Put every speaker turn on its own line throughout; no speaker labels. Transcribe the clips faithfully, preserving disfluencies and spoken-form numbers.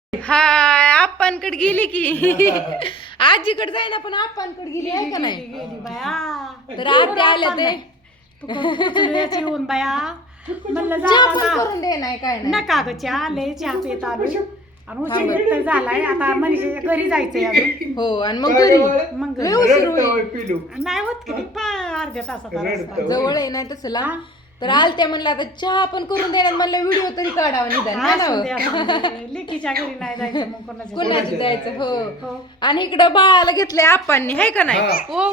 हाय आपणकडे गेली की आजीकडे जाईना पण आपणकडे गेली आहे का नाही
गेली बाया
तर आरती आल्या ते
येऊन बाया म्हणलं
चहा पण
जा
करून दे नाही काय नाही
नका ग चहा लय चहा पित आलोय आणि उशीर तर झालाय आता मनीषा घरी जायचंय अजून
हो आणि मग घरी
मग
लय
घरी.
उशीर होईल.
नाही होत किती पा- अर्ध्या तासाचा रस्ता.
जवळ आहे नाही तसला तर आलत्या म्हणलं आता चहा पण करून देणार म्हणलं व्हिडिओ तरी काढावा निदान हा ना
असू
हो?
दे, असू दे. लेकीच्या घरी नाही जायचं मग कोणाच्या घरी.
कुणाची द्यायचं हो
हो.
आणि इकडं बाळाला घेतलंय आपांनी हाय का नाही हो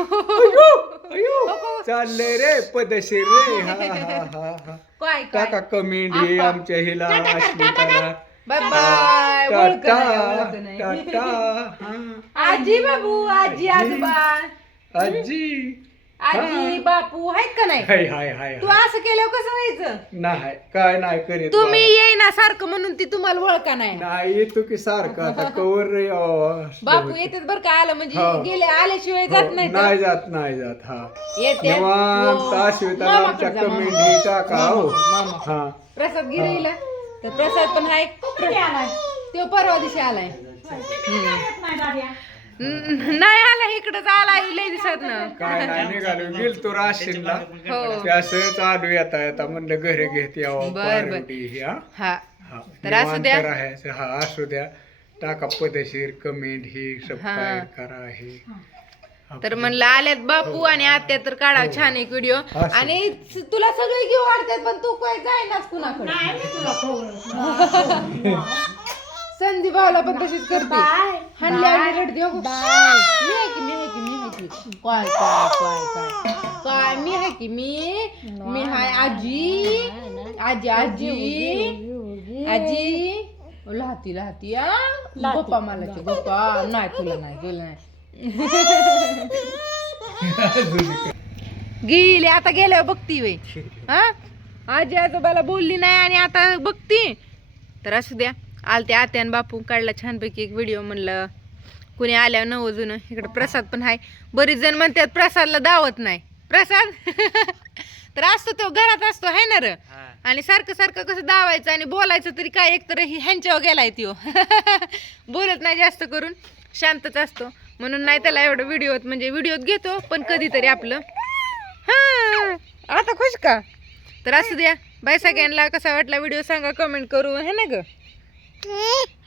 गो
चाललंय रे पदशीर रे हा हा हा हा
काय
टाका
काय
कमेंट हे आमच्या हिला अश्मिताला
बाय बाय ओळख
टाटा
नाही ओळख नाही
टाटा हा.
आजी बाबू आजी आजोबा
आजी
आजी बापू आहेत का नाही
हाय हाय हाय
तू असं केल्यावर कसं व्हायचं
नाही काय नाही करीत
तुम्ही येईना सारखं म्हणून ती तुम्हाला ओळखा नाही
नाही येतो की सारखं आता कवर रे अं,
बापू येतात बरं का आलं म्हणजे
हो.
गेले आल्याशिवाय जात
हो,
नाही
नाही जात नाही जात हा
येते
निवांत अश्मिताला आमच्या कमेंट हे टाका हो हा
प्रसाद गिराईला तर प्रसाद पण आहे तो परवा दिवशी आलाय
नाही दाद्या.
न- नाही आला इकडंच आलाय लय दिवसात ना
काय नाही निघालो गेल तो राशीनला
हो
ते असं चालू येता येता म्हणलं घरी घेत यावं
बर, बर.
पार्वती ही, हा
हा
हा.
तर असू
निवांत
द्या.
राहायचं हा असू द्या टाका पदशीर कमेंट ही सबस्क्राईब करा हे
तर म्हणलं आल्यात बापू आणि आत्या तर काढा छान एक व्हिडिओ
असं.
आणि स- तुला सगळे घेऊ वाटतात पण तू काय जायनाच कुणाकडे
नाही मी तुला खवळलं.
संदीप भाऊला पण तशीच करते
बाय.
हाणली आणि रडते हो. मी आहे की मी आहे की मी आहे की काय काय काय काय काय मी आहे की मी मी हाय आजी आजी आजी आजी लहाती लहाती आ गप्पा मला की गप्पा नाही तुला नाही तुला नाही गेली आता गेल्यावर बघती वे हा आजी आजोबाला बोलली नाही आणि आता बघती तर असू द्या आलते आत्या आणि बापू काढला छानपैकी एक व्हिडिओ म्हणलं कुणी आल्यावर नवं जुनं इकडे प्रसाद पण आहे बरीच जण म्हणतात प्रसादला दावत नाही प्रसाद तर असतो तो घरात असतो आहे ना र आणि सारखं सारखं कसं दावायचं आणि बोलायचं तरी काय एक तर ह्यांच्यावर गेलाय त्यो बोलत नाही जास्त करून शांतच असतो म्हणून नाही त्याला एवढं व्हिडिओत म्हणजे व्हिडिओत घेतो पण कधीतरी आपलं हा आता खुश का तर असू द्या बाय सगळ्यांना कसा वाटला व्हिडिओ सांगा कमेंट करू है ना ग